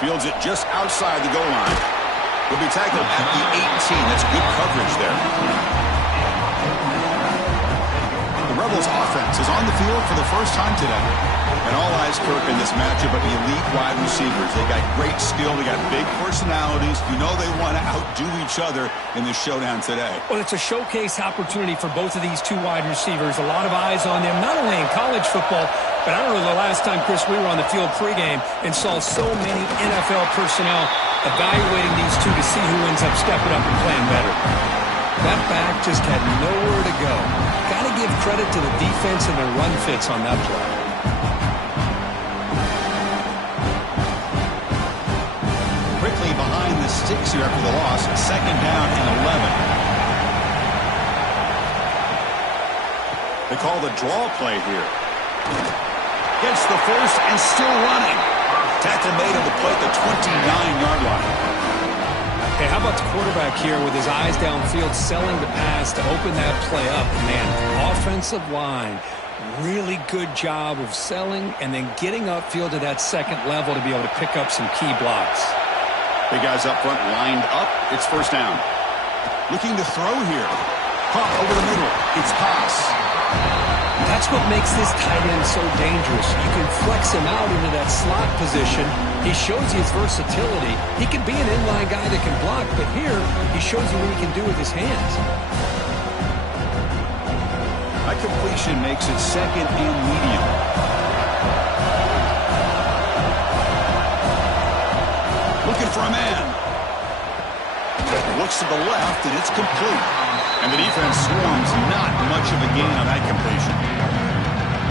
Fields it just outside the goal line. He'll be tackled at the 18. That's good coverage there. The Rebels offense is on the field for the first time today. And all eyes, Kirk, in this matchup of elite wide receivers. They got great skill. They got big personalities. You know they want to outdo each other in this showdown today. Well, it's a showcase opportunity for both of these two wide receivers. A lot of eyes on them, not only in college football, but I don't know the last time, Chris, we were on the field pregame and saw so many NFL personnel evaluating these two to see who ends up stepping up and playing better. That back just had nowhere to go. Got to give credit to the defense and their run fits on that play. Quickly behind the sticks here after the loss. Second down and 11. They call the draw play here. Gets the first and still running. Tackle made on the play at the 29-yard line. Hey, how about the quarterback here with his eyes downfield, selling the pass to open that play up? Man, offensive line, really good job of selling and then getting upfield to that second level to be able to pick up some key blocks. Big guys up front lined up. It's first down. Looking to throw here. Caught over the middle. It's pass. That's what makes this tight end so dangerous. You can flex him out into that slot position. He shows you his versatility. He can be an inline guy that can block, but here he shows you what he can do with his hands. That completion makes it second and medium. Looking for a man. Looks to the left, and it's complete. And the defense swarms not much of a gain on that completion.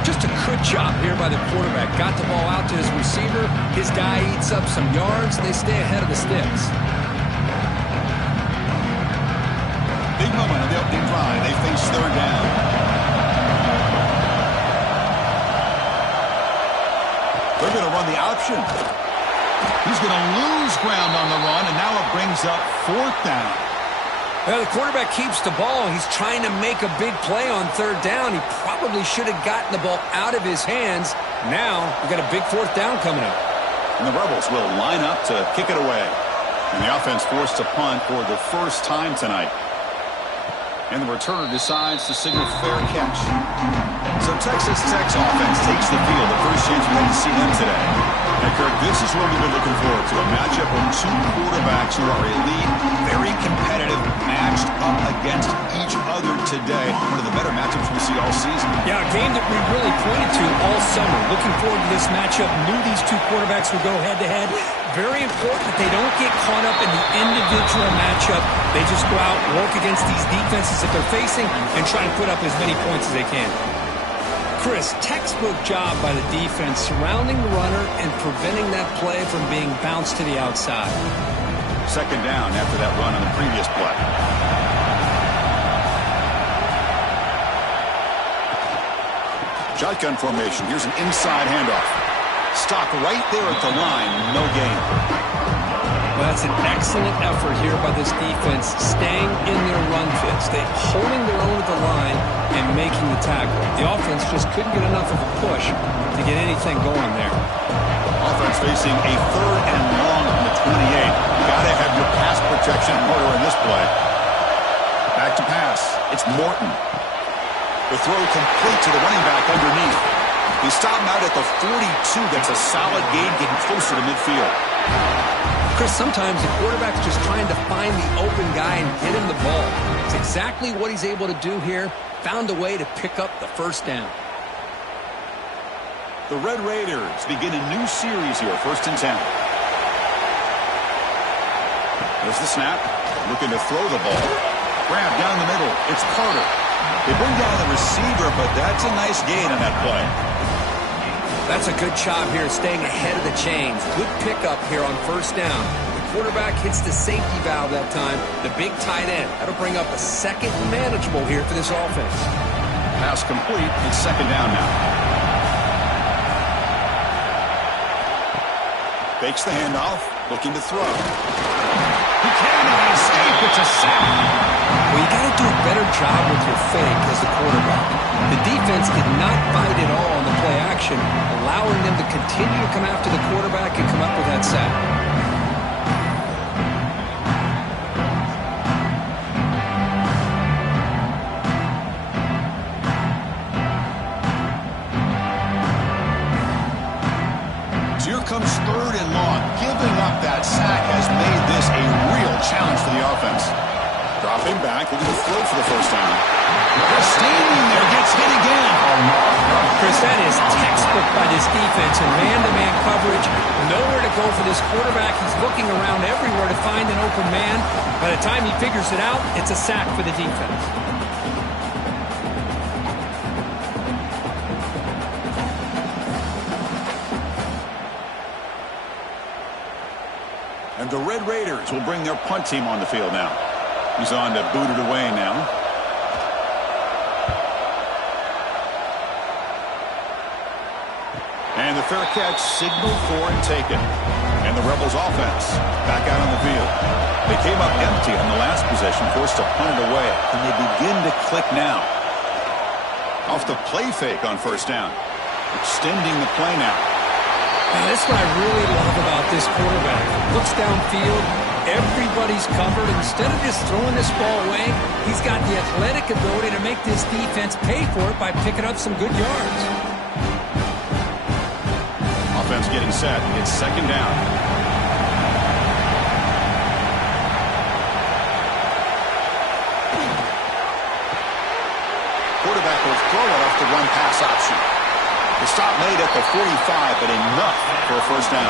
Just a good job here by the quarterback. Got the ball out to his receiver. His guy eats up some yards. They stay ahead of the sticks. Big moment on the opening drive. They face third down. They're going to run the option. He's going to lose ground on the run, and now it brings up fourth down. Well, the quarterback keeps the ball. He's trying to make a big play on third down. He probably should have gotten the ball out of his hands. Now, we've got a big fourth down coming up. And the Rebels will line up to kick it away. And the offense forced to punt for the first time tonight. And the returner decides to signal fair catch. So Texas Tech's offense takes the field. The first chance we had to see them today. And Kirk, this is what we've been looking forward to. A matchup of two quarterbacks who are elite, very competitive, matched up against each other today. One of the better matchups we'll see all season. Yeah, a game that we really pointed to all summer. Looking forward to this matchup. Knew these two quarterbacks would go head-to-head. Very important that they don't get caught up in the individual matchup. They just go out, work against these defenses that they're facing, and try to put up as many points as they can. Chris, textbook job by the defense surrounding the runner and preventing that play from being bounced to the outside. Second down after that run on the previous play. Shotgun formation. Here's an inside handoff. Stop right there at the line. No gain. Well, that's an excellent effort here by this defense, staying in their run fits. They're holding their own at the line and making the tackle. The offense just couldn't get enough of a push to get anything going there. Offense facing a third and long on the 28. Got to have your pass protection in order in this play. Back to pass. It's Morton. The throw complete to the running back underneath. He stopped him out at the 42. That's a solid gain, getting closer to midfield. Chris, sometimes the quarterback's just trying to find the open guy and get him the ball. It's exactly what he's able to do here. Found a way to pick up the first down. The Red Raiders begin a new series here, 1st and 10. There's the snap. Looking to throw the ball. Grab down the middle. It's Carter. They bring down the receiver, but that's a nice gain on that play. That's a good job here, staying ahead of the chains. Good pickup here on first down. The quarterback hits the safety valve that time. The big tight end. That'll bring up a second and manageable here for this offense. Pass complete. It's second down now. Fakes the handoff. Looking to throw. He cannot escape. It's a sack. Well, you got to do a better job with your fake as the quarterback. The defense did not bite at all on the play action, allowing them to continue to come after the quarterback and come up with that sack. comes 3rd and long. Giving up that sack has made this a real challenge for the offense. Dropping back, looking to throw for the first down. Just standing there, gets hit again. Chris, that is textbook by this defense in man-to-man coverage. Nowhere to go for this quarterback. He's looking around everywhere to find an open man. By the time he figures it out, it's a sack for the defense. And the Red Raiders will bring their punt team on the field now. He's on to boot it away now. And the fair catch signaled for and taken. And the Rebels offense back out on the field. They came up empty on the last possession, forced to punt it away. And they begin to click now. Off the play fake on first down. Extending the play now. Now, that's what I really love about this quarterback. Looks downfield. Everybody's covered. Instead of just throwing this ball away, he's got the athletic ability to make this defense pay for it by picking up some good yards. Offense getting set. It's 2nd down. Quarterback will throw it off the run-pass option. The stop made at the 45, but enough for a first down.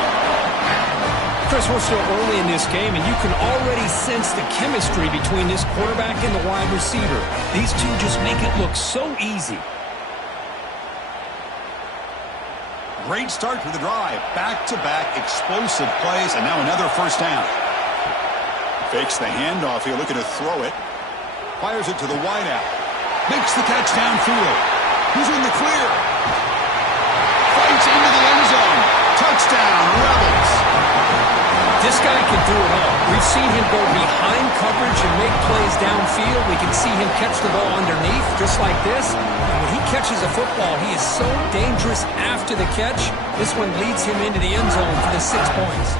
Chris, we're still early in this game, and you can already sense the chemistry between this quarterback and the wide receiver. These two just make it look so easy. Great start to the drive. Back-to-back explosive plays, and now another first down. Fakes the handoff here, looking to throw it. Fires it to the wideout. Makes the catch downfield. He's in the clear. Fights into the end zone. Touchdown, Rebels. This guy can do it all. We've seen him go behind coverage and make plays downfield. We can see him catch the ball underneath, just like this. And when he catches a football, he is so dangerous after the catch. This one leads him into the end zone for the 6 points.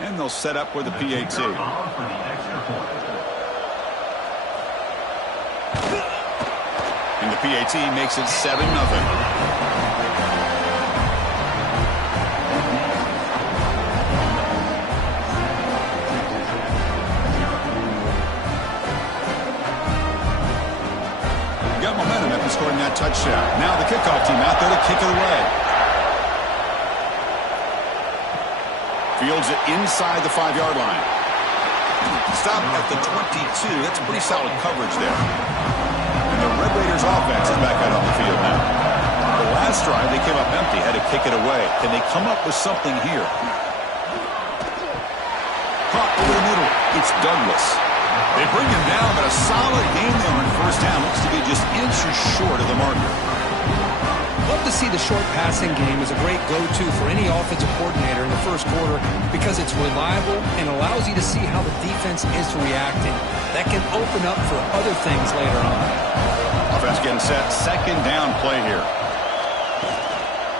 And they'll set up with the PAT. And the PAT makes it 7-0. Got momentum after scoring that touchdown. Now the kickoff team out there to kick it away. Fields it inside the 5-yard line. Stop at the 22. That's pretty solid coverage there. And the Red Raiders offense is back out on the field now. The last drive, they came up empty, had to kick it away. Can they come up with something here? Caught over the middle. It's Douglas. They bring him down, but a solid game there on first down. Looks to be just inches short of the marker. Love to see the short passing game as a great go-to for any offensive coordinator in the first quarter because it's reliable and allows you to see how the defense is reacting. That can open up for other things later on. Offense getting set. 2nd down play here.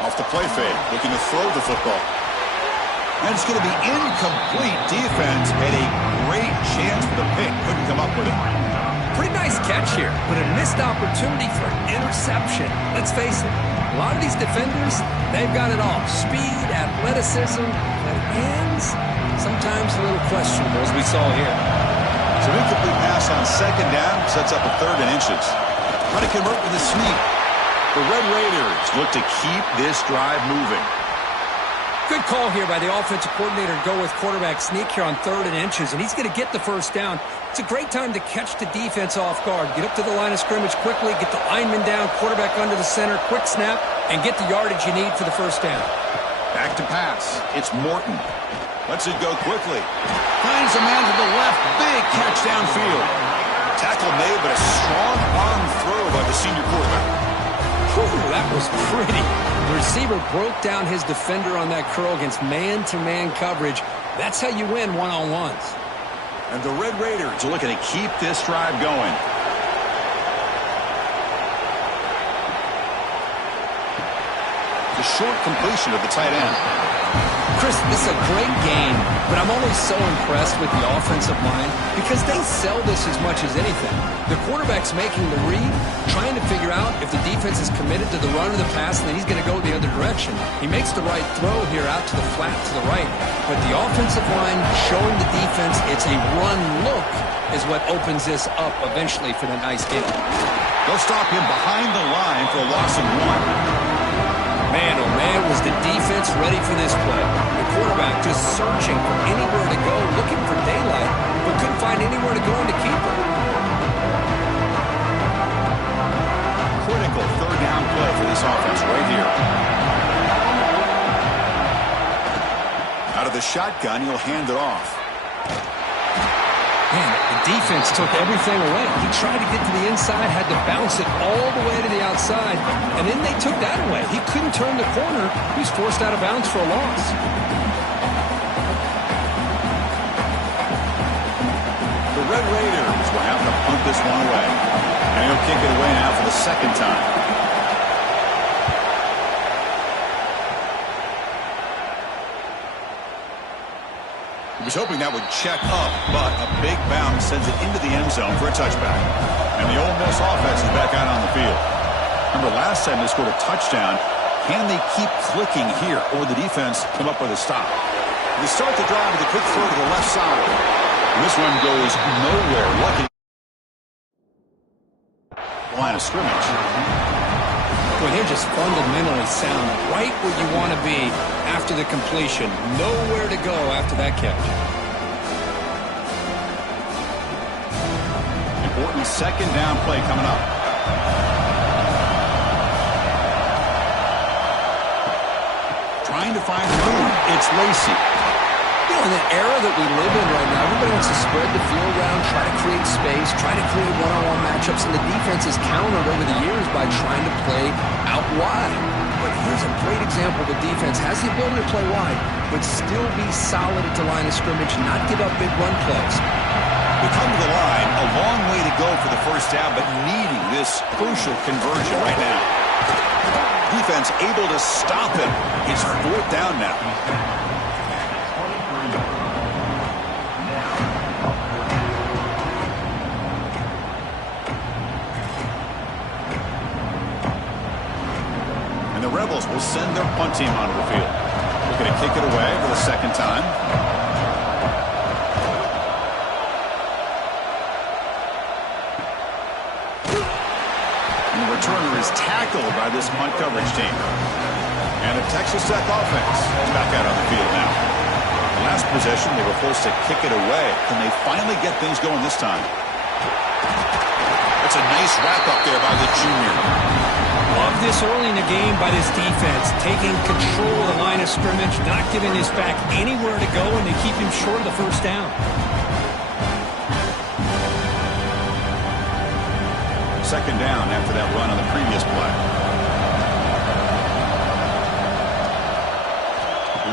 Off the play fake, looking to throw the football. And it's going to be incomplete. Defense had a great chance for the pick. Couldn't come up with it. Pretty nice catch here, but a missed opportunity for an interception. Let's face it, a lot of these defenders, they've got it all. Speed, athleticism, but hands, sometimes a little questionable, as we saw here. So an incomplete pass on 2nd down sets up a 3rd and inches. Try to convert with a sneak. The Red Raiders look to keep this drive moving. Good call here by the offensive coordinator to go with quarterback sneak here on 3rd and inches, and he's going to get the first down. It's a great time to catch the defense off guard. Get up to the line of scrimmage quickly, get the lineman down, quarterback under the center, quick snap, and get the yardage you need for the first down. Back to pass. It's Morton. Lets it go quickly. Finds a man to the left. Big catch downfield. Tackle made, but a strong arm throw by the senior quarterback. Whew, that was pretty. The receiver broke down his defender on that curl against man-to-man coverage. That's how you win one-on-ones. And the Red Raiders are looking to keep this drive going. The short completion of the tight end. Chris, this is a great game, but I'm always so impressed with the offensive line because they sell this as much as anything. The quarterback's making the read, trying to figure out if the defense is committed to the run or the pass, and then he's going to go the other direction. He makes the right throw here out to the flat to the right, but the offensive line showing the defense it's a run look is what opens this up eventually for the nice game. They'll stop him behind the line for a loss of 1. Man, oh man, was the defense ready for this play. The quarterback just searching for anywhere to go, looking for daylight, but couldn't find anywhere to go in the keeper. Critical third down play for this offense right here. Out of the shotgun, he'll hand it off. Man, the defense took everything away. He tried to get to the inside, had to bounce it all the way to the outside, and then they took that away. He couldn't turn the corner. He was forced out of bounds for a loss. The Red Raiders will have to punt this one away. And he'll kick it away now for the second time. He was hoping that would check up, but a big bounce sends it into the end zone for a touchback. And the Ole Miss offense is back out on the field. Remember, last time they scored a touchdown. Can they keep clicking here, or will the defense come up with a stop? They start the drive with a quick throw to the left side. And this one goes nowhere. Lucky line of scrimmage. Well, they're just fundamentally sound, right where you want to be after the completion. Nowhere to go after that catch. Important second down play coming up. Trying to find room. It's Lacey. You know, in the era that we live in right now, everybody wants to spread the field around, try to create space, try to create one-on-one matchups, and the defense has countered over the years by trying to play out wide. But here's a great example. The defense has the ability to play wide, but still be solid at the line of scrimmage, not give up big run plays. We come to the line, a long way to go for the first down, but needing this crucial conversion right now. Defense able to stop him. It's fourth down now. And the Rebels will send their punt team onto the field. Looking to kick it away for the second time. And the returner is tackled by this punt coverage team. And the Texas Tech offense is back out on the field now. The last possession, they were forced to kick it away. Can they finally get things going this time? That's a nice wrap-up there by the junior. Love this early in the game by this defense, taking control of the line of scrimmage, not giving his back anywhere to go, and they keep him short of the first down. Second down after that run on the previous play.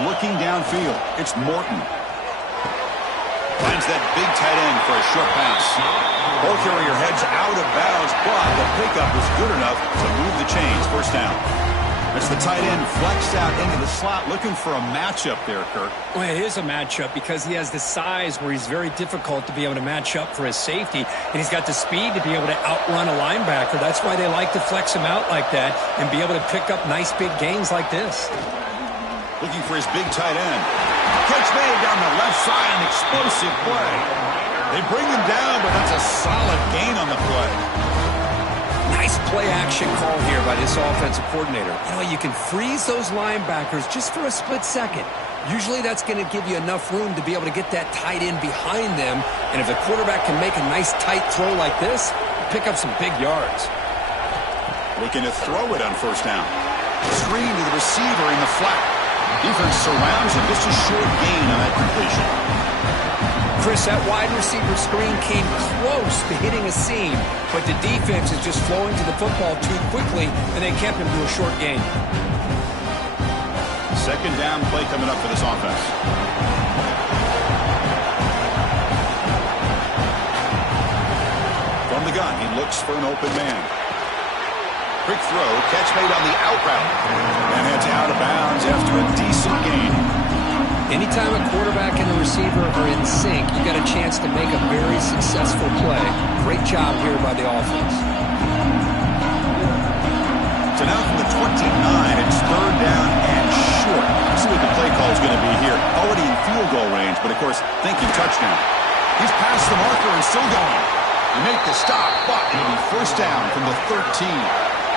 Looking downfield, it's Morton. Finds that big tight end for a short pass. Ball carrier heads out of bounds, but the pickup is good enough to move the chains. First down. As the tight end flexed out into the slot, looking for a matchup there, Kirk. Well, it is a matchup because he has the size where he's very difficult to be able to match up for his safety, and he's got the speed to be able to outrun a linebacker. That's why they like to flex him out like that and be able to pick up nice big gains like this. Looking for his big tight end. Catch made down the left side, an explosive play. They bring him down, but that's a solid gain on the play. Nice play-action call here by this offensive coordinator. You know, you can freeze those linebackers just for a split second. Usually that's going to give you enough room to be able to get that tight end behind them. And if the quarterback can make a nice tight throw like this, pick up some big yards. Looking to throw it on first down. Screen to the receiver in the flat. Defense surrounds him. Just a short gain on that completion. Chris, that wide receiver screen came close to hitting a seam, but the defense is just flowing to the football too quickly, and they kept him to a short gain. Second down play coming up for this offense. gun. He looks for an open man. Quick throw, catch made on the out route. And it's out of bounds after a decent gain. Anytime a quarterback and a receiver are in sync, you got a chance to make a very successful play. Great job here by the offense. So now from the 29, it's third down and short. Let's see what the play call is going to be here. Already in field goal range, but of course, thinking touchdown. He's past the marker and still going. They make the stop, but it'll be first down from the 13.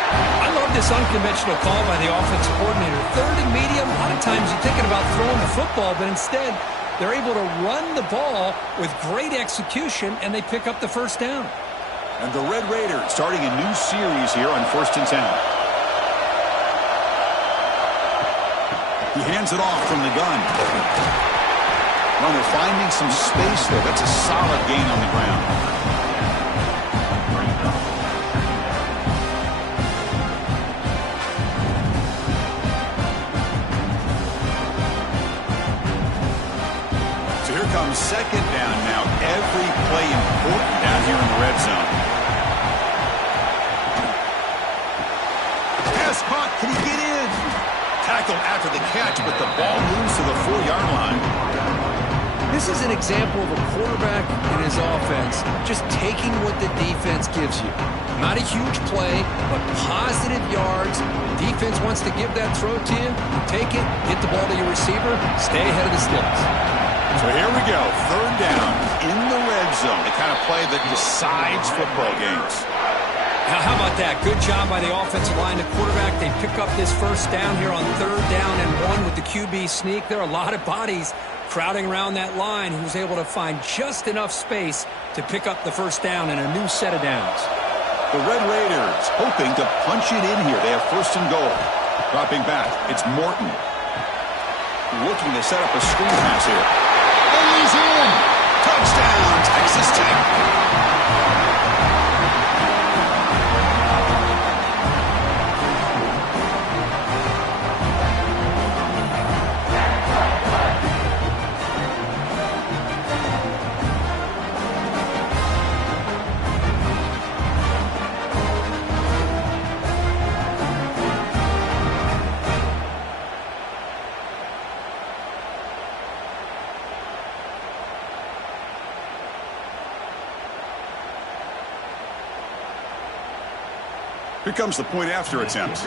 I love this unconventional call by the offensive coordinator. Third and medium, a lot of times you're thinking about throwing the football, but instead they're able to run the ball with great execution, and they pick up the first down. And the Red Raiders starting a new series here on 1st and 10. He hands it off from the gun. Runner finding some space there. That's a solid gain on the ground. Comes second down now. Every play important down here in the red zone. Pass caught. Can he get in? Tackled after the catch, but the ball moves to the 4-yard line. This is an example of a quarterback and his offense just taking what the defense gives you. Not a huge play, but positive yards. The defense wants to give that throw to you. You take it, get the ball to your receiver, stay ahead of the sticks. So here we go, third down in the red zone, the kind of play that decides football games. Now, how about that? Good job by the offensive line. The quarterback, they pick up this first down here on third down and 1 with the QB sneak. There are a lot of bodies crowding around that line. He was able to find just enough space to pick up the first down and a new set of downs. The Red Raiders hoping to punch it in here. They have first and goal. Dropping back, it's Morton. Looking to set up a screen pass here. And he's in. Touchdown, Texas Tech. Here comes the point after attempt.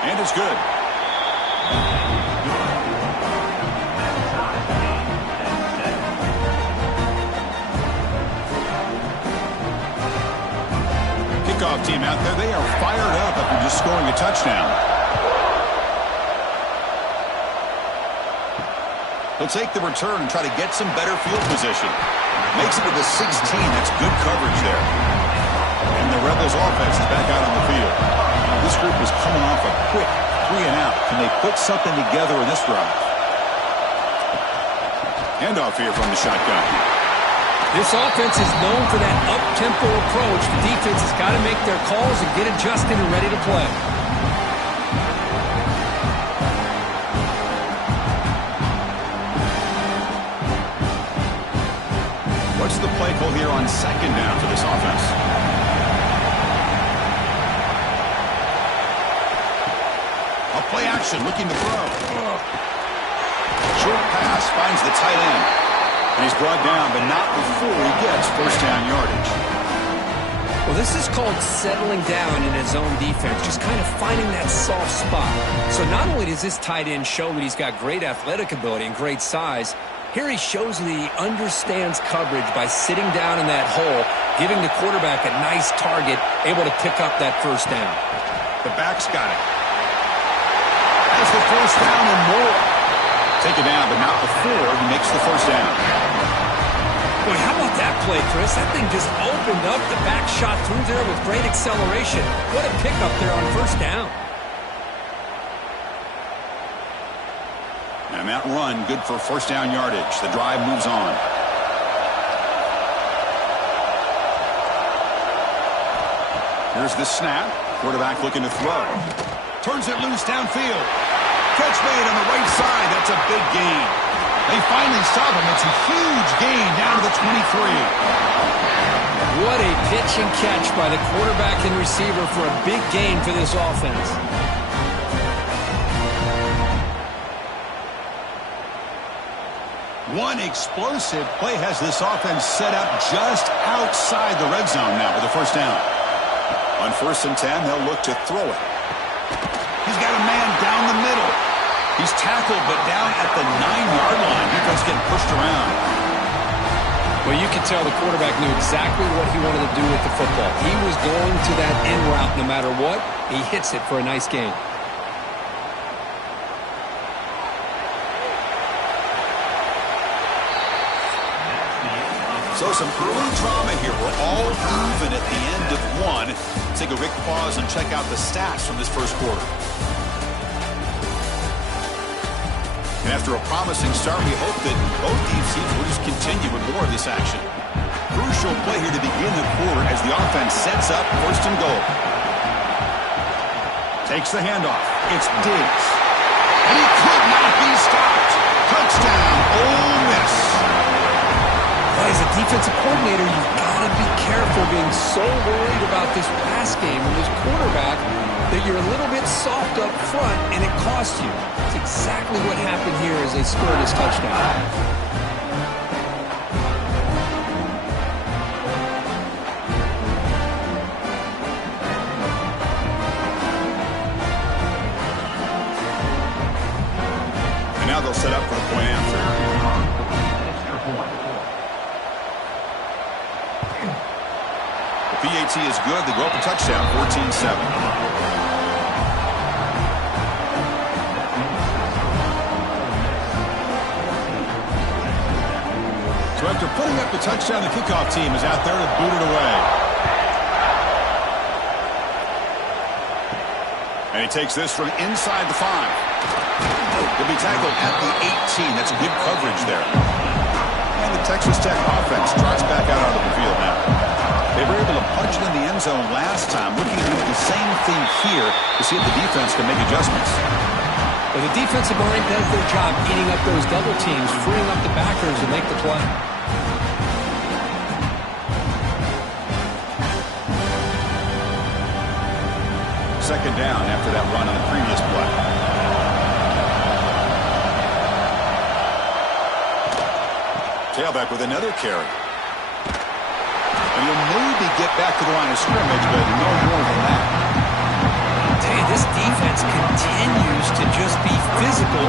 And it's good. Kickoff team out there, they are fired up after just scoring a touchdown. He'll take the return and try to get some better field position. Makes it to the 16. That's good coverage there. And the Rebels offense is back out on the field. This group was coming off a quick 3-and-out. Can they put something together in this drive? Handoff here from the shotgun. This offense is known for that up-tempo approach. The defense has got to make their calls and get adjusted and ready to play. What's the play call here on second down for this offense? A play action, looking to throw. Short pass finds the tight end. And he's brought down, but not before he gets first down yardage. Well, this is called settling down in his own defense, just kind of finding that soft spot. So not only does this tight end show that he's got great athletic ability and great size, here he shows that he understands coverage by sitting down in that hole, giving the quarterback a nice target, able to pick up that first down. The back's got it. Has the first down and more. Take it down, but not before he makes the first down. Boy, how about that play, Chris? That thing just opened up. The back shot through there with great acceleration. What a pickup there on first down. And that run, good for first down yardage. The drive moves on. Here's the snap. Quarterback looking to throw. Turns it loose downfield. Catch made on the right side. That's a big gain. They finally stop him. It's a huge gain down to the 23. What a pitch and catch by the quarterback and receiver for a big gain for this offense. One explosive play has this offense set up just outside the red zone now with a first down. On 1st and 10, they'll look to throw it. He's got a man down the middle. He's tackled, but down at the 9-yard line. Defense getting pushed around. Well, you can tell the quarterback knew exactly what he wanted to do with the football. He was going to that end route no matter what. He hits it for a nice gain. So some early drama here. We're all even at the end of one. Take a quick pause and check out the stats from this first quarter. And after a promising start, we hope that both these teams will just continue with more of this action. Crucial play here to begin the quarter as the offense sets up 1st and goal. Takes the handoff. It's Diggs. And he could not be stopped. Touchdown, Ole Miss. Well, as a defensive coordinator, you've got to be careful being so worried about this pass game and this quarterback that you're a little bit soft up front and it costs you. That's exactly what happened here as they scored this touchdown. And now they'll set up for the point after. The PAT is good. They go up a touchdown, 14-7. So after putting up the touchdown, the kickoff team is out there to boot it away. And he takes this from inside the 5. He'll be tackled at the 18. That's good coverage there. And the Texas Tech offense trots back out onto the field now. They were able to punch it in the end zone last time. Looking to do the same thing here to see if the defense can make adjustments. Well, the defensive line does their job eating up those double teams, freeing up the backers to make the play. Second down after that run on the previous play. Tailback with another carry. And he'll maybe get back to the line of scrimmage, but no more than that. I'll tell you, this defense continues to just be physical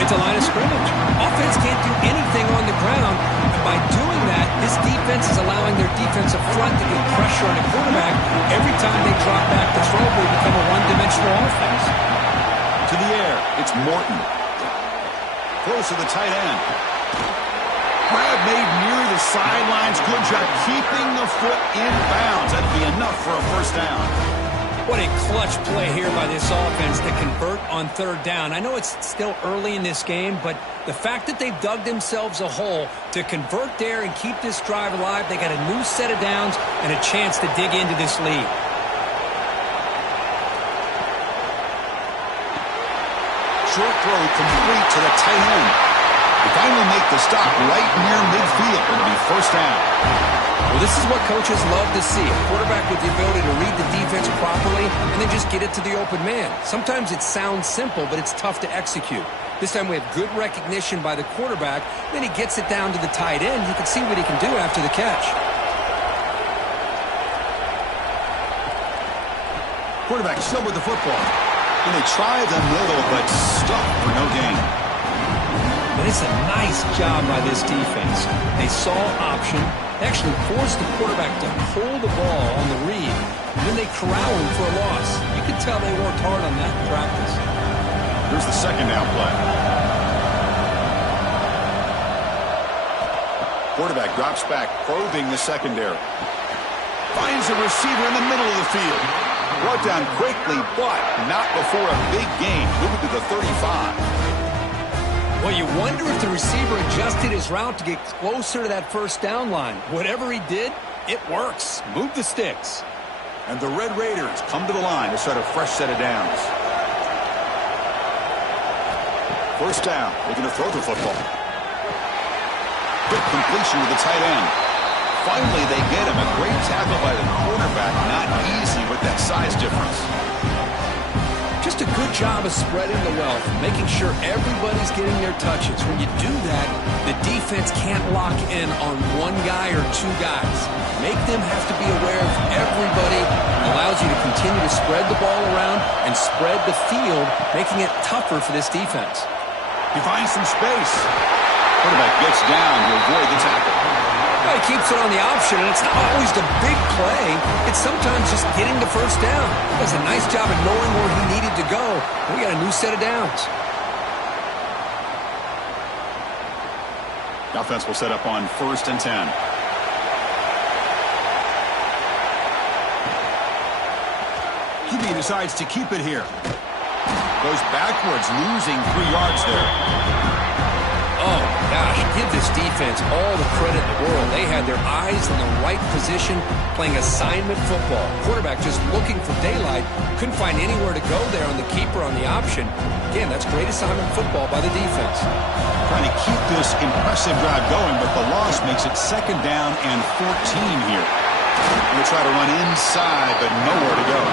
at the line of scrimmage. Offense can't do anything on the ground, and by doing that, this defense is allowing their defensive front to get pressure on the quarterback. Every time they drop back to throw, they become a one-dimensional offense. To the air, it's Morton. Close to the tight end. Grab made near the sidelines. Good job keeping the foot in bounds. That'd be enough for a first down. What a clutch play here by this offense to convert on 3rd down. I know it's still early in this game, but the fact that they've dug themselves a hole to convert there and keep this drive alive, they got a new set of downs and a chance to dig into this lead. Short throw complete to the tight end. They finally make the stop right near midfield. It'll be first down. Well, this is what coaches love to see. A quarterback with the ability to read the defense properly and then just get it to the open man. Sometimes it sounds simple, but it's tough to execute. This time we have good recognition by the quarterback. Then he gets it down to the tight end. You can see what he can do after the catch. Quarterback still with the football. And they try the middle, but stuck for no gain. But it's a nice job by this defense. They saw option, actually forced the quarterback to pull the ball on the read, and then they corral him for a loss. You could tell they worked hard on that in practice. Here's the second down play. Quarterback drops back, probing the secondary. Finds a receiver in the middle of the field. Brought down quickly, but not before a big gain. Moving to the 35. Well, you wonder if the receiver adjusted his route to get closer to that first down line. Whatever he did, it works. Move the sticks. And the Red Raiders come to the line to start a fresh set of downs. First down, looking to throw the football. Quick completion to the tight end. Finally, they get him. A great tackle by the quarterback. Not easy with that size difference. Just a good job of spreading the wealth, making sure everybody's getting their touches. When you do that, the defense can't lock in on one guy or two guys. Make them have to be aware of everybody. It allows you to continue to spread the ball around and spread the field, making it tougher for this defense. He finds some space. Quarterback gets down to avoid the tackle. Well, he keeps it on the option, and it's not always the big play. It's sometimes just getting the first down. He does a nice job of knowing where he needed to go. We got a new set of downs. The offense will set up on 1st and 10. QB decides to keep it here. Goes backwards, losing 3 yards there. Oh, gosh, give this defense all the credit in the world. They had their eyes in the right position, playing assignment football. Quarterback just looking for daylight. Couldn't find anywhere to go there on the keeper on the option. Again, that's great assignment football by the defense. Trying to keep this impressive drive going, but the loss makes it 2nd down and 14 here. Going to try to run inside, but nowhere to go.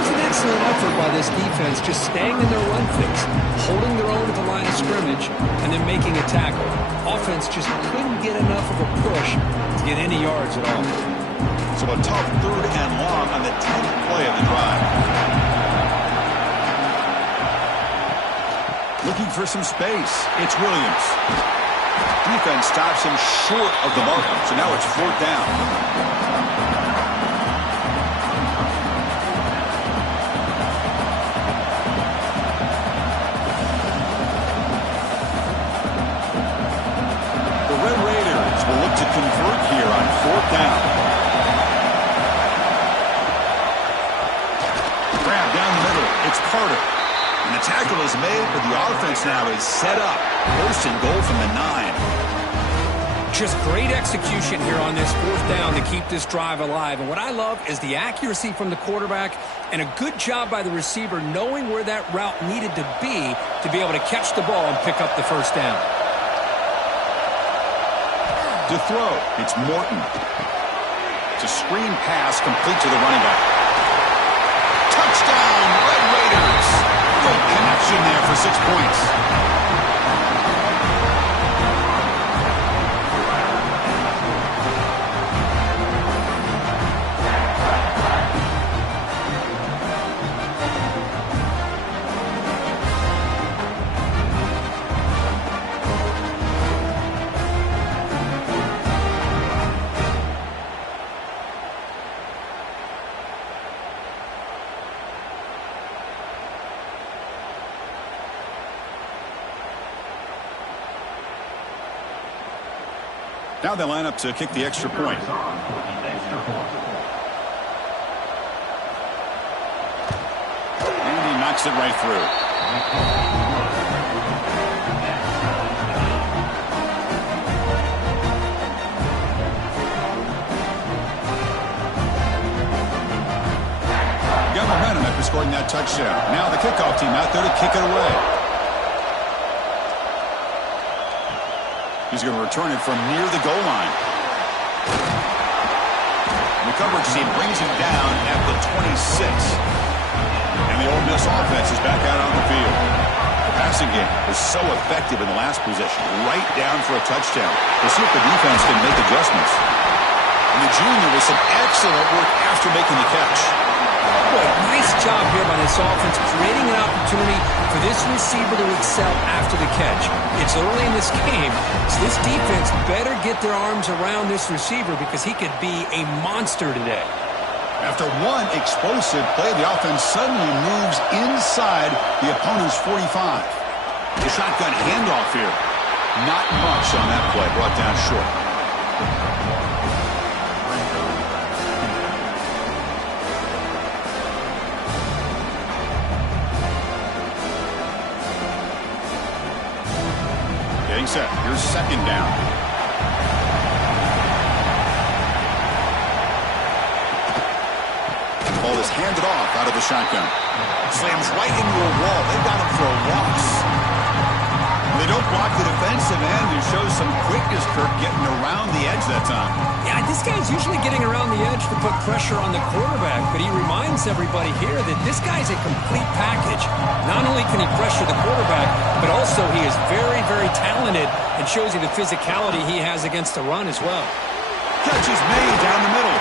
It's an excellent effort by this defense, just staying in their run fix, holding their own at the line of scrimmage, and then making a tackle. Offense just couldn't get enough of a push to get any yards at all. So a tough 3rd and long on the 10th play of the drive. Looking for some space. It's Williams. Defense stops him short of the marker, so now it's 4th down. To convert here on 4th down. Grab down the middle. It's Carter. And the tackle is made, but the offense now is set up. 1st and goal from the 9. Just great execution here on this 4th down to keep this drive alive. And what I love is the accuracy from the quarterback and a good job by the receiver knowing where that route needed to be able to catch the ball and pick up the 1st down. To throw, it's Morton. It's a screen pass complete to the running back. Touchdown, Red Raiders! Great connection there for 6 points. Now they line up to kick the extra point. And he knocks it right through. Got momentum after scoring that touchdown. Now the kickoff team out there to kick it away. He's going to return it from near the goal line. The coverage team brings him down at the 26. And the Ole Miss offense is back out on the field. The passing game was so effective in the last possession, right down for a touchdown. We'll see if the defense can make adjustments. And the junior with some excellent work after making the catch. Boy, nice job here by this offense, creating an opportunity for this receiver to excel after the catch. It's early in this game, so this defense better get their arms around this receiver because he could be a monster today. After one explosive play, the offense suddenly moves inside the opponent's 45. The shotgun handoff here. Not much on that play, brought down short. Getting set. Here's 2nd down. Ball is handed off out of the shotgun. Slams right into a wall. They got him for a loss. They don't block the defensive end and show some quickness, Kirk, getting around the edge that time. Yeah, this guy's usually getting around the edge to put pressure on the quarterback, but he reminds everybody here that this guy's a complete package. Not only can he pressure the quarterback, but also he is very, very talented and shows you the physicality he has against the run as well. Catch is made down the middle.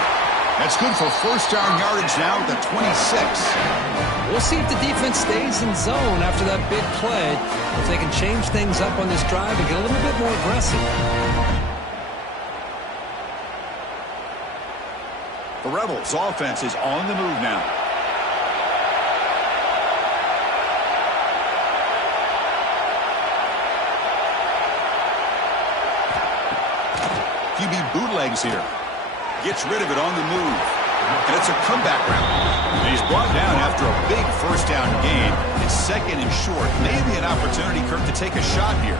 That's good for first down yardage now at the 26. We'll see if the defense stays in zone after that big play, if they can change things up on this drive and get a little bit more aggressive. The Rebels' offense is on the move now. QB bootlegs here. Gets rid of it on the move. And it's a comeback round. And he's brought down after a big first down gain. It's second and short. Maybe an opportunity, Kirk, to take a shot here.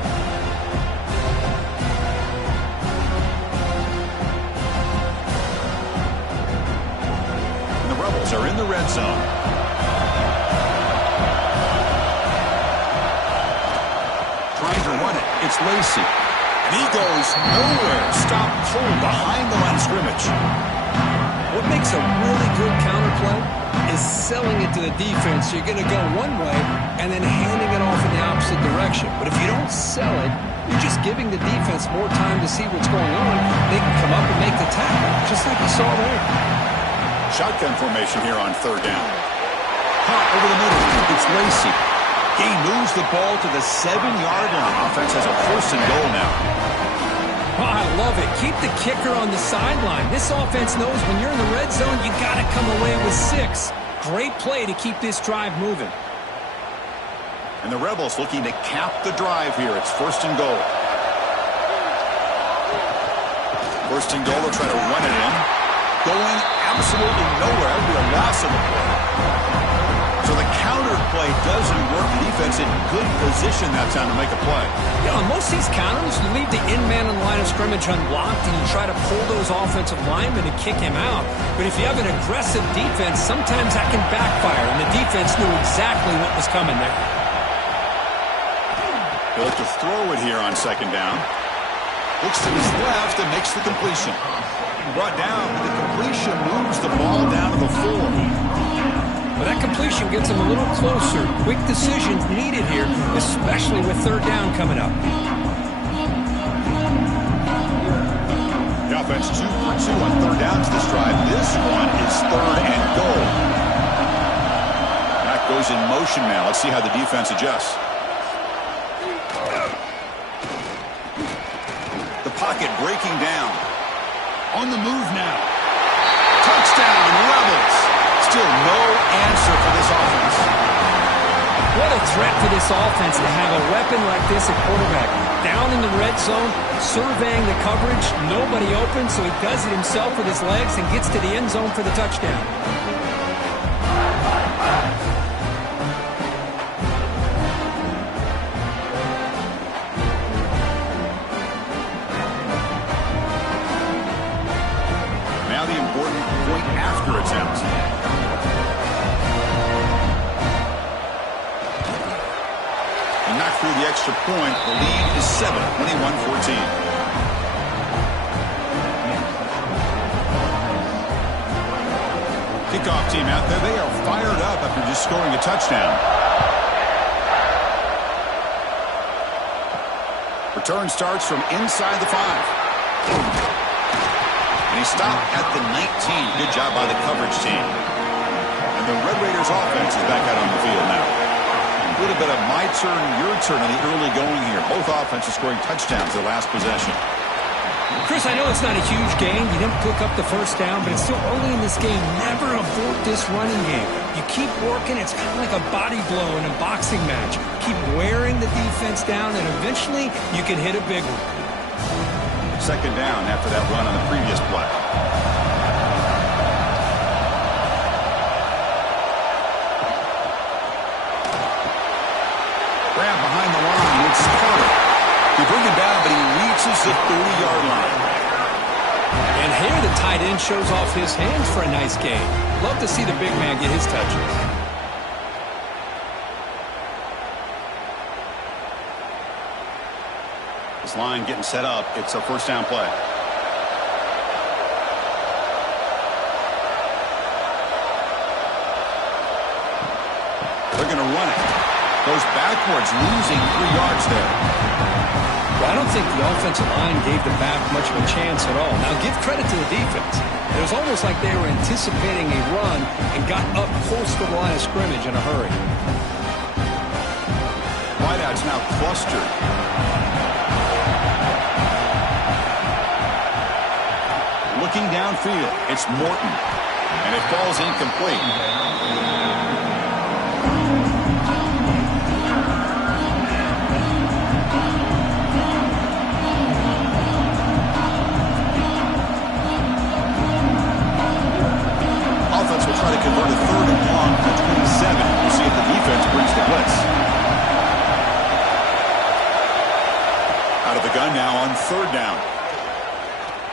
And the Rebels are in the red zone. Trying to run it. It's Lacy. And he goes nowhere. Stop pulled behind the line of scrimmage. What makes a really good counterplay is selling it to the defense. So you're going to go one way and then handing it off in the opposite direction. But if you don't sell it, you're just giving the defense more time to see what's going on. They can come up and make the tackle, just like you saw there. Shotgun formation here on third down. Hot over the middle. It's Lacy. He moves the ball to the 7-yard line. Offense has a first and goal now. Oh, I love it. Keep the kicker on the sideline. This offense knows when you're in the red zone, you got to come away with 6. Great play to keep this drive moving. And the Rebels looking to cap the drive here. It's first and goal. First and goal, they'll try to run it in. Going absolutely nowhere. That would be a loss of the play. So the counter play doesn't work. The defense in good position that time to make a play. Yeah, on most of these counters, you leave the in-man in the line of scrimmage unblocked and you try to pull those offensive linemen and kick him out. But if you have an aggressive defense, sometimes that can backfire, and the defense knew exactly what was coming there. They'll have to throw it here on second down. Looks to his left and makes the completion. Brought down, but the completion moves the ball down to the 4. But that completion gets him a little closer. Quick decisions needed here, especially with third down coming up. The offense 2 for 2 on third downs this drive. This one is third and goal. That goes in motion now. Let's see how the defense adjusts. The pocket breaking down. On the move now. Touchdown, Rebels. Still no answer for this offense. What a threat for this offense to have a weapon like this at quarterback. Down in the red zone, surveying the coverage, nobody open, so he does it himself with his legs and gets to the end zone for the touchdown. Now the important point after attempt. Knocked through the extra point. The lead is 7, 21-14. Kickoff team out there. They are fired up after just scoring a touchdown. Return starts from inside the 5. And he stopped at the 19. Good job by the coverage team. And the Red Raiders offense is back out on the field now. A little bit of my turn, your turn in the early going here. Both offenses scoring touchdowns their last possession. Chris, I know it's not a huge game. You didn't pick up the first down, but it's still early in this game. Never abort this running game. You keep working. It's kind of like a body blow in a boxing match. Keep wearing the defense down, and eventually you can hit a big one. Second down after that run on the previous play. Grab behind the line. It's Carter. They bring him down, but he reaches the 30-yard line. And here the tight end shows off his hands for a nice gain. Love to see the big man get his touches. This line getting set up. It's a first down play. They're going to run it. Goes backwards, losing 3 yards there. Well, I don't think the offensive line gave the back much of a chance at all. Now, give credit to the defense. It was almost like they were anticipating a run and got up close to the line of scrimmage in a hurry. Wideouts now clustered. Looking downfield, it's Morton. And it falls incomplete. Try to convert a 3rd and long to 27. We'll see if the defense brings the blitz. Out of the gun now on 3rd down.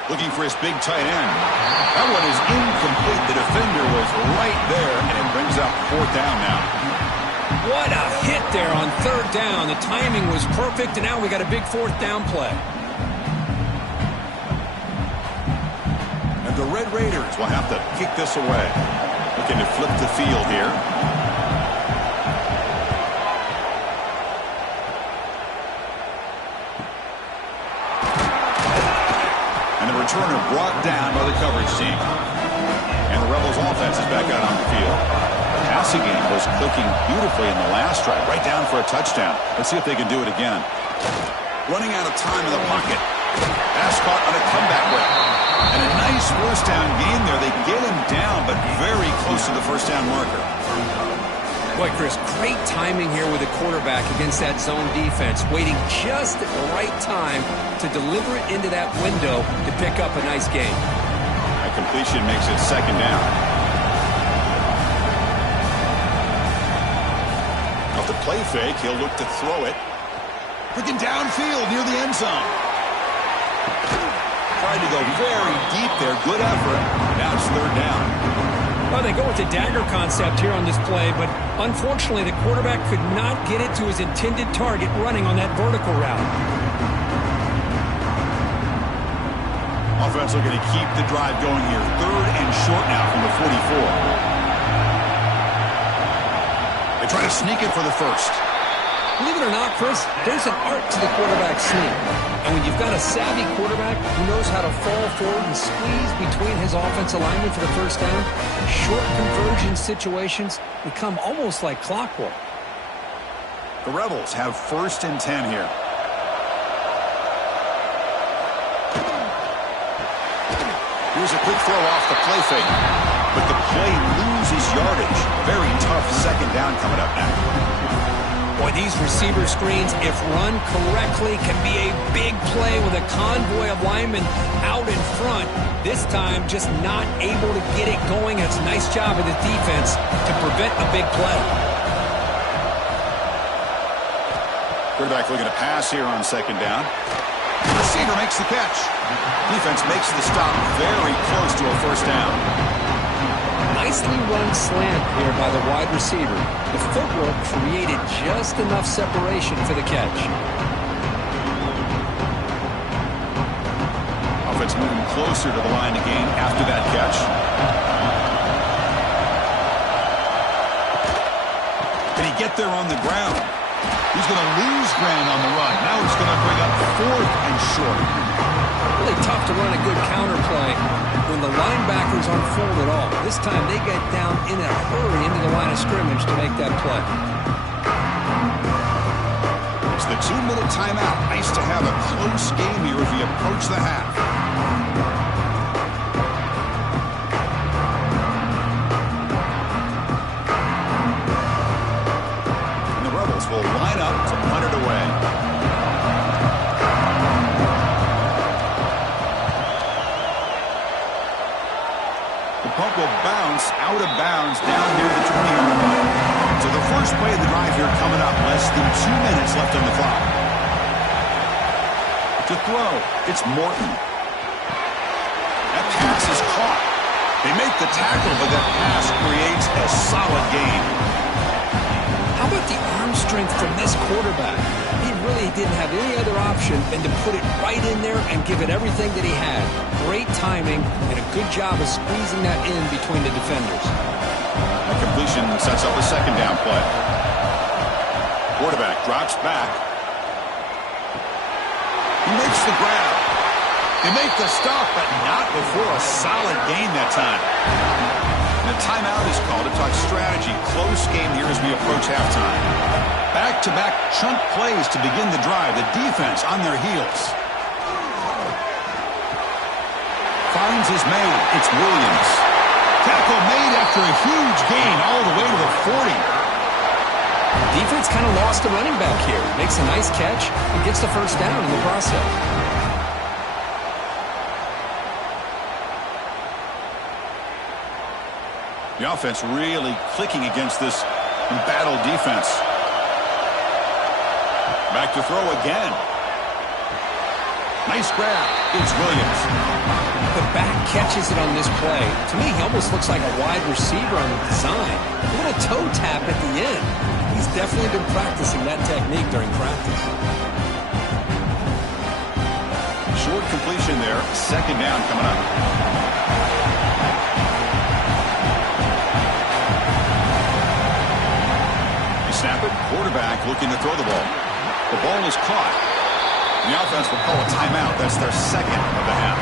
Looking for his big tight end. That one is incomplete. The defender was right there, and it brings up 4th down now. What a hit there on 3rd down. The timing was perfect, and now we got a big 4th down play. And the Red Raiders will have to kick this away. Looking to flip the field here. And the returner brought down by the coverage team. And the Rebels offense is back out on the field. The passing game was clicking beautifully in the last drive. Right down for a touchdown. Let's see if they can do it again. Running out of time in the pocket. Pass caught on a comeback route. And a nice first down gain there. They get him down, but very close to the first down marker. Boy, Chris, great timing here with the quarterback against that zone defense, waiting just at the right time to deliver it into that window to pick up a nice gain. That completion makes it 2nd down. Off the play fake, he'll look to throw it. Looking downfield near the end zone. Tried to go very deep there. Good effort. Now it's 3rd down. Well, they go with the dagger concept here on this play, but unfortunately the quarterback could not get it to his intended target running on that vertical route. Offense looking to keep the drive going here. 3rd and short now from the 44. They try to sneak it for the first. Believe it or not, Chris, there's an art to the quarterback sneak. And when you've got a savvy quarterback who knows how to fall forward and squeeze between his offensive linemen for the first down, short conversion situations become almost like clockwork. The Rebels have 1st and 10 here. Here's a quick throw off the play fake. But the play loses yardage. Very tough 2nd down coming up now. Boy, these receiver screens, if run correctly, can be a big play with a convoy of linemen out in front. This time, just not able to get it going. It's a nice job of the defense to prevent a big play. Quarterback looking to pass here on 2nd down. Receiver makes the catch. Defense makes the stop very close to a first down. Nicely run slant here by the wide receiver. The footwork created just enough separation for the catch. Offense moving closer to the line of game after that catch. Can he get there on the ground? He's going to lose ground on the run. Now he's going to bring up 4th and short. Really tough to run a good counter play when the linebackers aren't fooled at all. This time they get down in a hurry into the line of scrimmage to make that play. It's the 2-minute timeout. Nice to have a close game here as we approach the half. And the Rebels will line up to punt it away. Punt will bounce out of bounds down near the 20-yard line. So the first play of the drive here coming up. Less than 2 minutes left on the clock. To throw, it's Morton. That pass is caught. They make the tackle, but that pass creates a solid gain. How How about the arm strength from this quarterback? He really didn't have any other option than to put it right in there and give it everything that he had. Great timing and a good job of squeezing that in between the defenders. A completion sets up a second down play. Quarterback drops back. He makes the grab. They make the stop, but not before a solid gain that time. And a timeout is called to talk strategy. Close game here as we approach halftime. Back-to-back chunk plays to begin the drive. The defense on their heels. Finds his man. It's Williams. Tackle made after a huge gain all the way to the 40. Defense kind of lost a running back here. Makes a nice catch and gets the first down in the process. The offense really clicking against this embattled defense. Back to throw again. Nice grab. It's Williams. The back catches it on this play. To me, he almost looks like a wide receiver on the design. A little toe tap at the end. He's definitely been practicing that technique during practice. Short completion there. Second down coming up. They snap it. Quarterback looking to throw the ball. The ball is caught. The offense will call a timeout. That's their second of the half.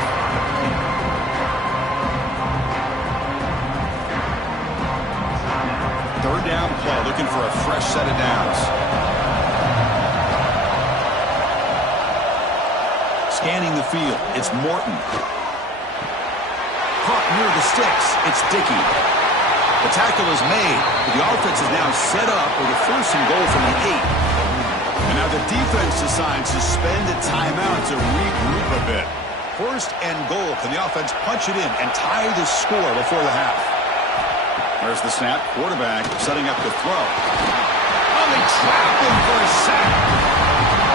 Third down play, looking for a fresh set of downs. Scanning the field, it's Morton. Caught near the sticks, it's Dickey. The tackle is made, but the offense is now set up with a first and goal from the 8. And now the defense decides to spend a timeout to regroup a bit. First and goal. Can the offense punch it in and tie the score before the half? There's the snap. Quarterback setting up to throw. Oh, they trap him for a sack.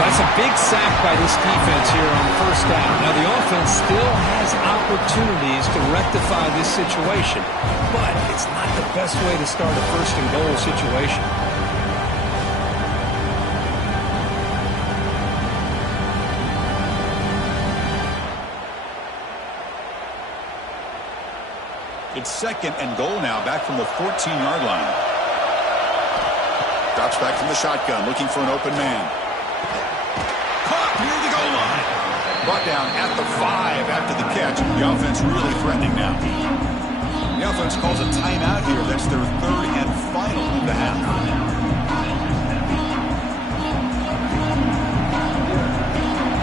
That's a big sack by this defense here on first down. Now the offense still has opportunities to rectify this situation, but it's not the best way to start a first and goal situation. It's second and goal now, back from the 14-yard line. Drops back from the shotgun, looking for an open man. Caught near the goal line. Brought down at the 5 after the catch. The offense really threatening now. The offense calls a timeout here. That's their third and final of the half.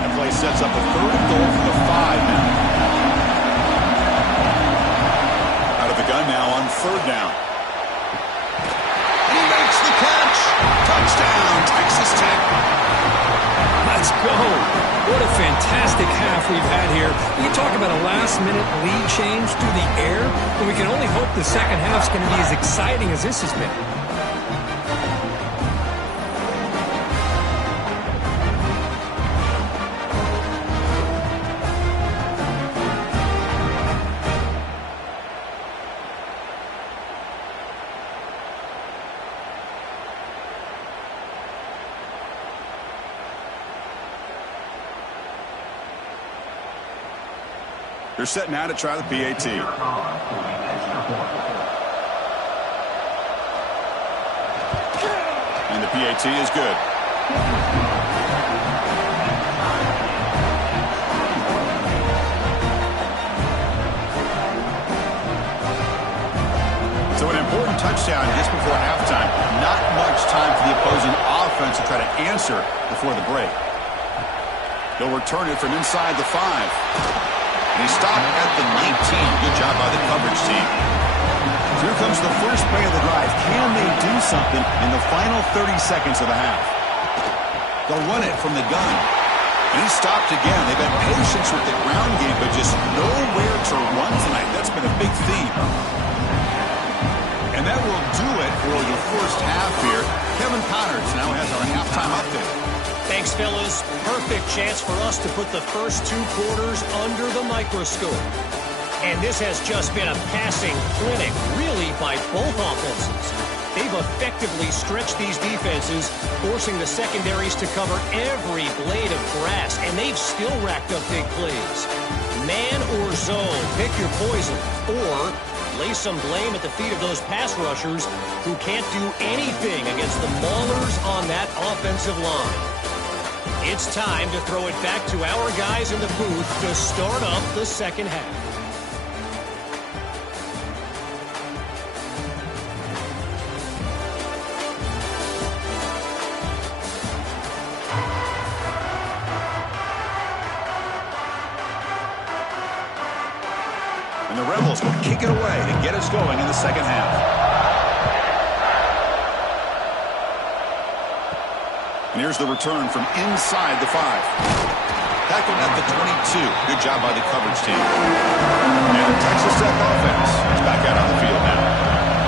That play sets up a third and goal from the 5 now. Gun now on third down. He makes the catch. Touchdown, Texas Tech. Let's go. What a fantastic half we've had here. We talk about a last-minute lead change through the air, but we can only hope the second half's going to be as exciting as this has been. They're set now to try the PAT. And the PAT is good. So an important touchdown just before halftime. Not much time for the opposing offense to try to answer before the break. They'll return it from inside the 5. And he stopped at the 19. Good job by the coverage team. So here comes the first play of the drive. Can they do something in the final 30 seconds of the half? They'll run it from the gun. And he stopped again. They've had patience with the ground game, but just nowhere to run tonight. That's been a big theme. And that will do it for the first half here. Kevin Connors now has our halftime update. Thanks, fellas. Perfect chance for us to put the first 2 quarters under the microscope. And this has just been a passing clinic, really, by both offenses. They've effectively stretched these defenses, forcing the secondaries to cover every blade of grass, and they've still racked up big plays. Man or zone, pick your poison, or lay some blame at the feet of those pass rushers who can't do anything against the maulers on that offensive line. It's time to throw it back to our guys in the booth to start up the second half. And the Rebels will kick it away to get us going in the second half. And here's the return from inside the 5. Tackled at the 22. Good job by the coverage team. And the Texas Tech offense is back out on the field now.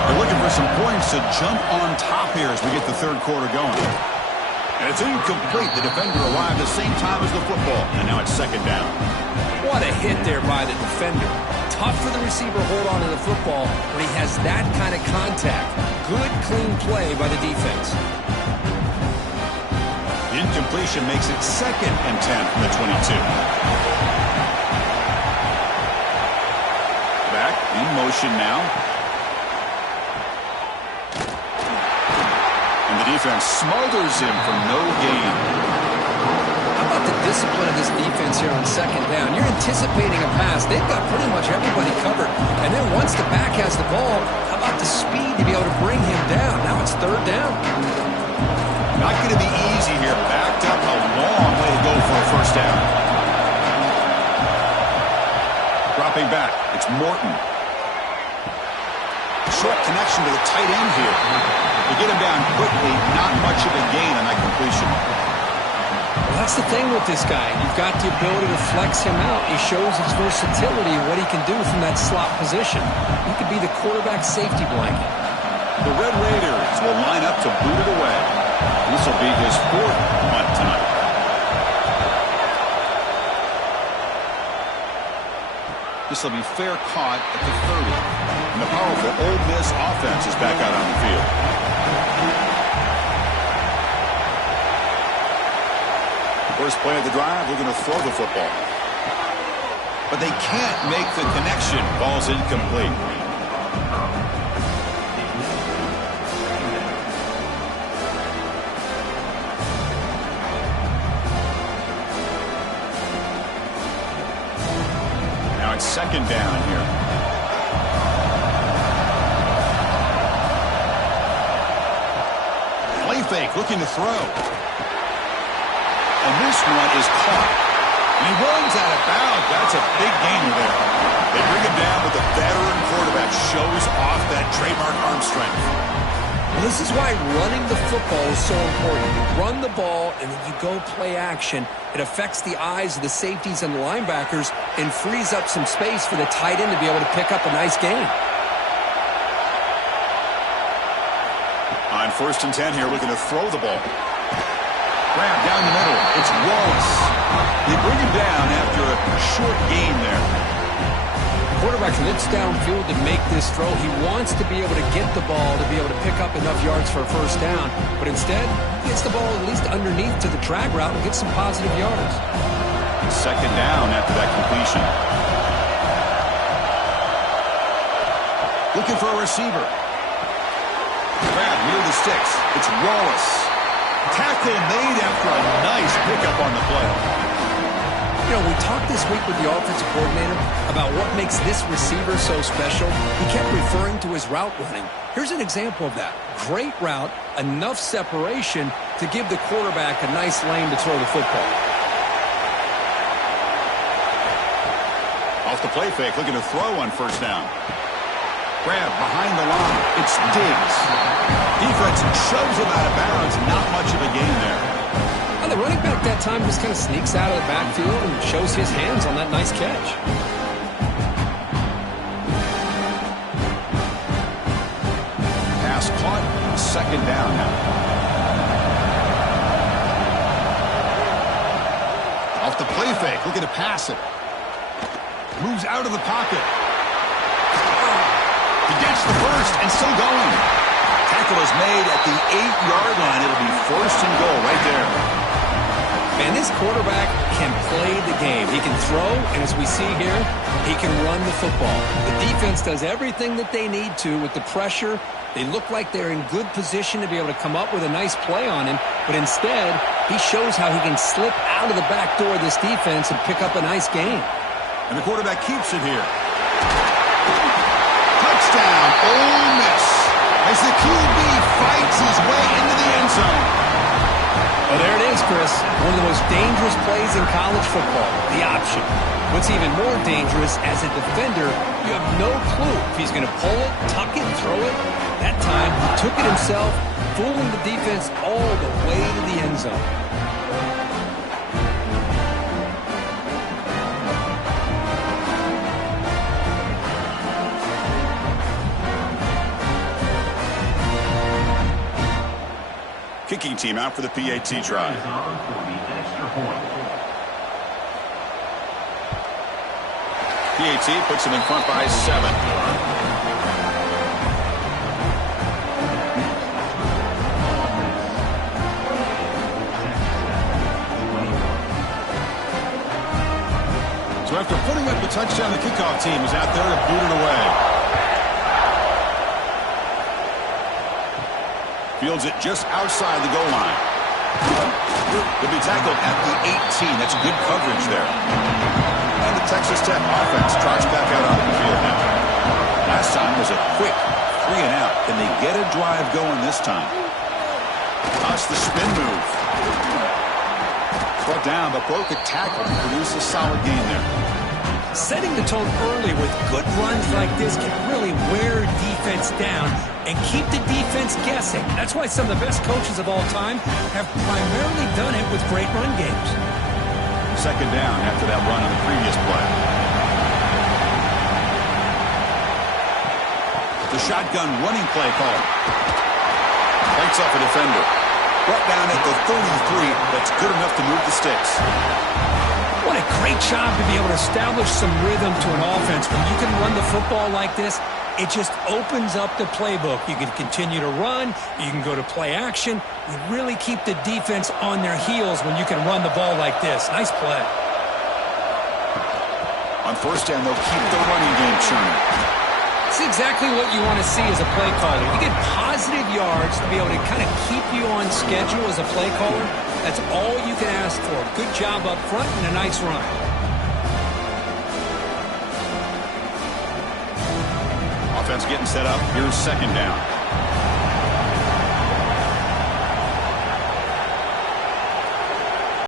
They're looking for some points to jump on top here as we get the third quarter going. And it's incomplete. The defender arrived at the same time as the football. And now it's second down. What a hit there by the defender. Tough for the receiver to hold on to the football when he has that kind of contact. Good, clean play by the defense. Incompletion makes it 2nd and 10 from the 22. Back in motion now. And the defense smothers him for no gain. How about the discipline of this defense here on second down? You're anticipating a pass. They've got pretty much everybody covered. And then once the back has the ball, how about the speed to be able to bring him down? Now it's third down. Not going to be easy here. Backed up, a long way to go for a first down. Dropping back, it's Morton. Short connection to the tight end here. To get him down quickly, not much of a gain on that completion. Well, that's the thing with this guy. You've got the ability to flex him out. He shows his versatility and what he can do from that slot position. He could be the quarterback safety blanket. The Red Raiders will line up to boot it away. This will be his 4th punt tonight. This will be fair caught at the 30. And the powerful Ole Miss offense is back out on the field. First play of the drive, we're going to throw the football. But they can't make the connection. Ball's incomplete. Second down here. Play fake, looking to throw. And this one is caught. And he runs out of bounds. That's a big gainer there. They bring him down, but the veteran quarterback shows off that trademark arm strength. Well, this is why running the football is so important. You run the ball, and then you go play action. It affects the eyes of the safeties and the linebackers and frees up some space for the tight end to be able to pick up a nice gain. On 1st and 10 here, looking to throw the ball. Grab down the middle. It's Wallace. They bring him down after a short gain there. Quarterback commits downfield to make this throw. He wants to be able to get the ball to be able to pick up enough yards for a first down, but instead he gets the ball at least underneath to the drag route and gets some positive yards. Second down after that completion. Looking for a receiver. Grab near the sticks. It's Wallace. Tackle made after a nice pickup on the play. You know, we talked this week with the offensive coordinator about what makes this receiver so special. He kept referring to his route running. Here's an example of that. Great route, enough separation to give the quarterback a nice lane to throw the football. Off the play fake, looking to throw on first down. Grab behind the line. It's Diggs. Defense shoves him out of bounds. Not much of a gain there. The running back that time just kind of sneaks out of the backfield and shows his hands on that nice catch. Pass caught. Second down now. Off the play fake, looking to pass it. Moves out of the pocket. He gets the first and still going. tackle is made at the 8-yard line. It'll be first and goal right there. And this quarterback can play the game. He can throw, and as we see here, he can run the football. The defense does everything that they need to with the pressure. They look like they're in good position to be able to come up with a nice play on him, but instead, he shows how he can slip out of the back door of this defense and pick up a nice gain. And the quarterback keeps it here. Touchdown, Ole Miss, as the QB fights his way into the end zone. Well, there it is, Chris. One of the most dangerous plays in college football, the option. What's even more dangerous, as a defender, you have no clue if he's going to pull it, tuck it, throw it. That time, he took it himself, fooling the defense all the way to the end zone. Kicking team out for the PAT try. PAT puts him in front by 7. So after putting up the touchdown, the kickoff team is out there to boot it away. Fields it just outside the goal line. He'll be tackled at the 18. That's good coverage there. And the Texas Tech offense trots back out onto the field now. Last time was a quick 3 and out. Can they get a drive going this time? Toss the spin move. Brought down, but broke a tackle to produce a solid gain there. Setting the tone early with good runs like this can really wear defense down and keep the defense guessing. That's why some of the best coaches of all time have primarily done it with great run games. Second down after that run on the previous play. The shotgun running play call. Breaks up a defender. Brought down at the 33. That's good enough to move the sticks. What a great job to be able to establish some rhythm to an offense. When you can run the football like this, it just opens up the playbook. You can continue to run. You can go to play action. You really keep the defense on their heels when you can run the ball like this. Nice play. On first down, they'll keep the running game churning. It's exactly what you want to see as a play caller. You get positive yards to be able to kind of keep you on schedule as a play caller. That's all you can ask for. Good job up front and a nice run. Offense getting set up. Here's second down.